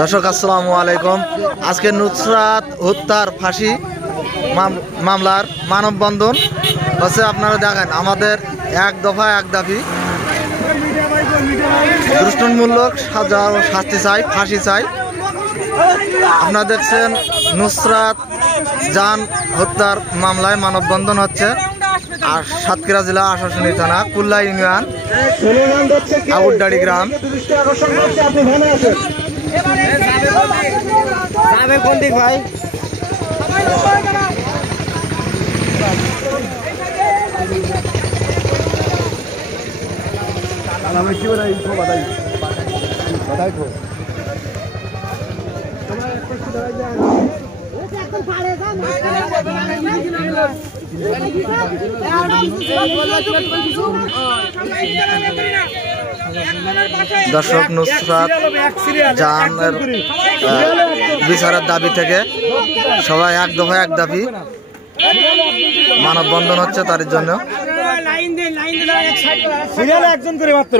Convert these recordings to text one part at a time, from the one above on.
দর্শক আসসালামু আলাইকুম। আজকে নুসরাত হত্যার ফাঁসি মামলার মানববন্ধন হচ্ছে। আপনারা দেখেন আমাদের এক দফা এক দাবি, দৃষ্টান্তমূলক সাজা ও শাস্তি চাই, ফাঁসি চাই। আপনারা দেখছেন নুসরাত জান হত্যার মামলায় মানববন্ধন হচ্ছে আর সাতক্ষীরা জেলা আশাশুনি থানা কুল্লা ইউনিয়ন আগুরডাড়ি গ্রাম। ভাই দর্শক নুসরাত জানের বিচারের দাবি থেকে সবাই এক দফা এক দাবি মানববন্ধন হচ্ছে তার জন্য। একজন করে মাত্র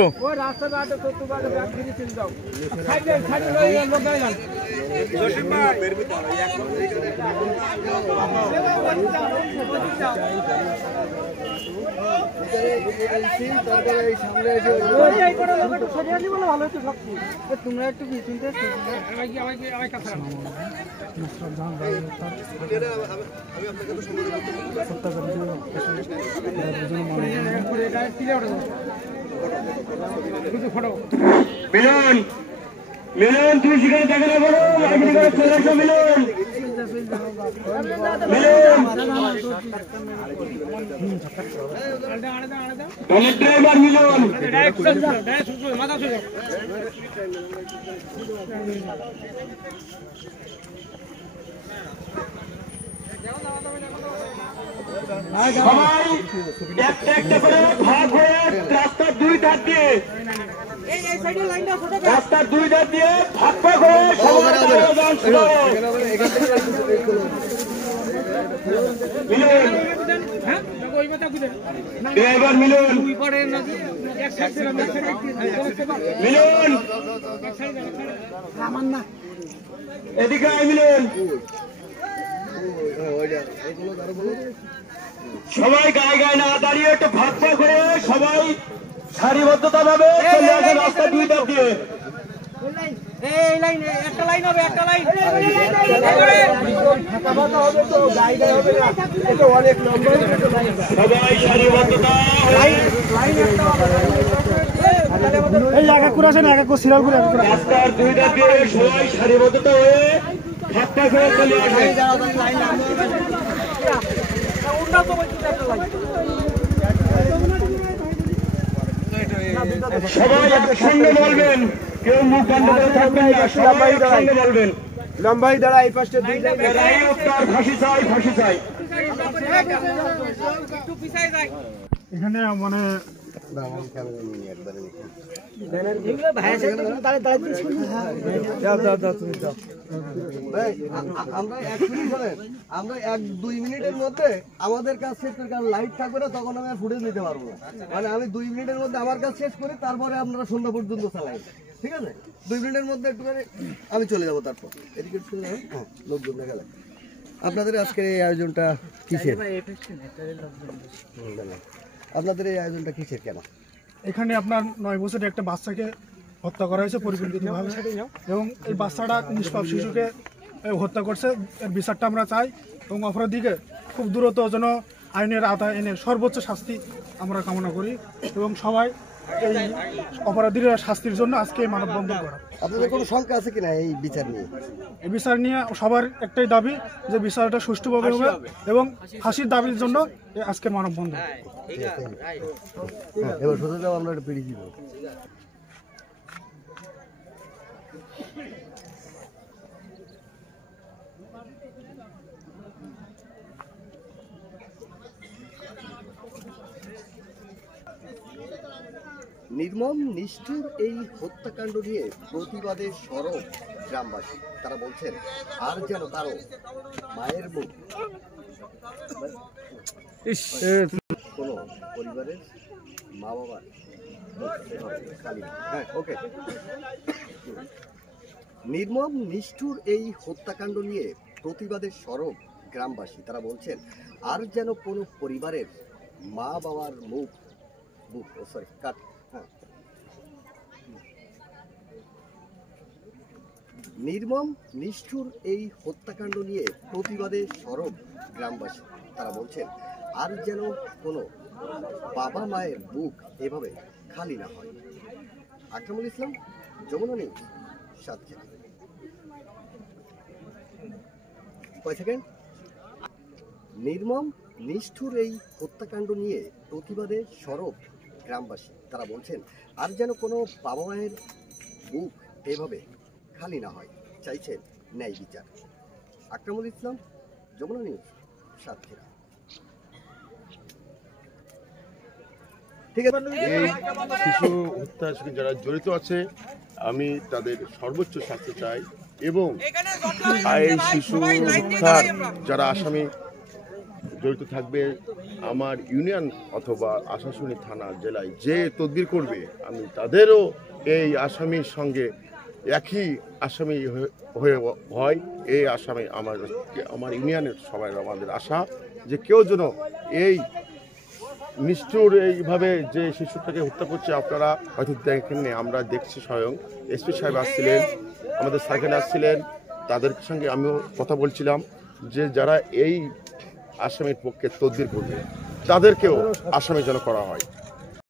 তোমরা একটু মিলন মিলন তুমি সেখানে দেখা না বলো মিলন ড্রাইভার মিলন সবাই একটা একটা করে ভাগ হয়ে রাস্তার দুই ধার দিয়ে রাস্তার দুই ধার দিয়ে ভাগ ভাগ হয়ে ড্রাইভার মিলন মিলন এদিকে আয় মিলন। সবাই গায়ে গায়ে না দাঁড়িয়ে একটু ভাগ ভাগ করে সবাই সারিবদ্ধতা ভাবে রাস্তা দুই ধার দিয়ে সবাই সারিবদ্ধতা রাস্তার দুই ধার দিয়ে সবাই সারিবদ্ধতা হয়ে ভাগ ভাগ হয়ে চলে আসে। সবাই একসঙ্গে বলবেন, কেউ মুখ বন্ধ করে থাকবেন না, সবাই একসঙ্গে বলবেন লম্বাই দাঁড়া এই পাশে ফাঁসি চাই, ফাঁসি চাই। এখানে মানে আমরা 1-2 মিনিটের মধ্যে আমাদের কাজ শেষ করে, কারণ লাইট থাকবে না তখন আমি আর ফুটেজ নিতে পারবো না। মানে আমি 2 মিনিটের মধ্যে আমার কাজ শেষ করি, তারপরে আপনারা সন্ধ্যা পর্যন্ত চালাই, ঠিক আছে? 2 মিনিটের মধ্যে একটুখানি আমি চলে যাবো। তারপর এদিকে লোকজন দেখা লাগে। আপনাদের আজকের এই আয়োজনটা কিসের? আপনাদের এই আয়োজনটা কিসের, কেন? এখানে আপনার 9 বছরের একটা বাচ্চাকে হত্যা করা হয়েছে পরিকল্পিতভাবে, এবং এই বাচ্চাটা নিষ্পাপ শিশুকে হত্যা করছে। এর বিচারটা আমরা চাই এবং অপরাধীকে খুব দ্রুত যেন আইনের আওতায় এনে সর্বোচ্চ শাস্তি আমরা কামনা করি এবং সবাই এই অপরাধীর শাস্তির জন্য আজকে মানববন্ধন করা। আপনাদের কোনো শঙ্কা আছে কিনা এই বিচার নিয়ে? এই বিচার নিয়ে সবার একটাই দাবি যে বিচারটা সুষ্ঠুভাবে হবে এবং ফাঁসির দাবির জন্য আজকের মানববন্ধন। এবার সোজা যাও, আমরা একটা পেরিয়ে দিব। নির্মম নিষ্ঠুর এই হত্যাকাণ্ড নিয়ে প্রতিবাদে সরব গ্রামবাসী। তারা বলছেন আর যেন কারো মায়ের মুখ কোনো পরিবারের মা বাবার। হ্যাঁ, ওকে। নির্মম নিষ্ঠুর এই হত্যাকাণ্ড নিয়ে প্রতিবাদের সরব গ্রামবাসী। তারা বলছেন আর যেন কোনো পরিবারের মা বাবার নির্মম নিষ্ঠুর এই হত্যাকাণ্ড নিয়ে প্রতিবাদে সরব গ্রামবাসী। তারা বলছেন আর যেন কোনো বাবা মায়ের বুক এভাবে খালি না হয়। আকরামুল ইসলাম, যমুনা নিউজ, সাতক্ষীরা। কয় সেকেন্ড? নির্মম নিষ্ঠুর এই হত্যাকাণ্ড নিয়ে প্রতিবাদে সরব গ্রামবাসী। তারা বলছেন আর যেন কোনো বাবা মায়ের বুক এভাবে খালি না হয়, চাইছেন ন্যায় বিচার। আকরামুল ইসলাম, যমুনা নিউজ, সাতক্ষীরা। ঠিক আছে। এই শিশু হত্যার সঙ্গে যারা জড়িত আছে আমি তাদের সর্বোচ্চ শাস্তি চাই এবং এই শিশু হত্যার যারা আসামি জড়িত থাকবে আমার ইউনিয়ন অথবা আশাশুনি থানা জেলায় যে তদবির করবে আমি তাদেরও এই আসামির সঙ্গে একই আসামি হয় এই আসামি আমার ইউনিয়নের সবাই আমাদের আশা যে কেউ যেন এই নিষ্ঠুর এইভাবে যে শিশুটাকে হত্যা করছে আপনারা হয়তো দেখেননি, আমরা দেখছি স্বয়ং এসপি সাহেব আসছিলেন, আমাদের সার্কেল আসছিলেন, তাদের সঙ্গে আমিও কথা বলছিলাম যে যারা এই আসামির পক্ষে তদবির করবে তাদেরকেও আসামি যেন করা হয়।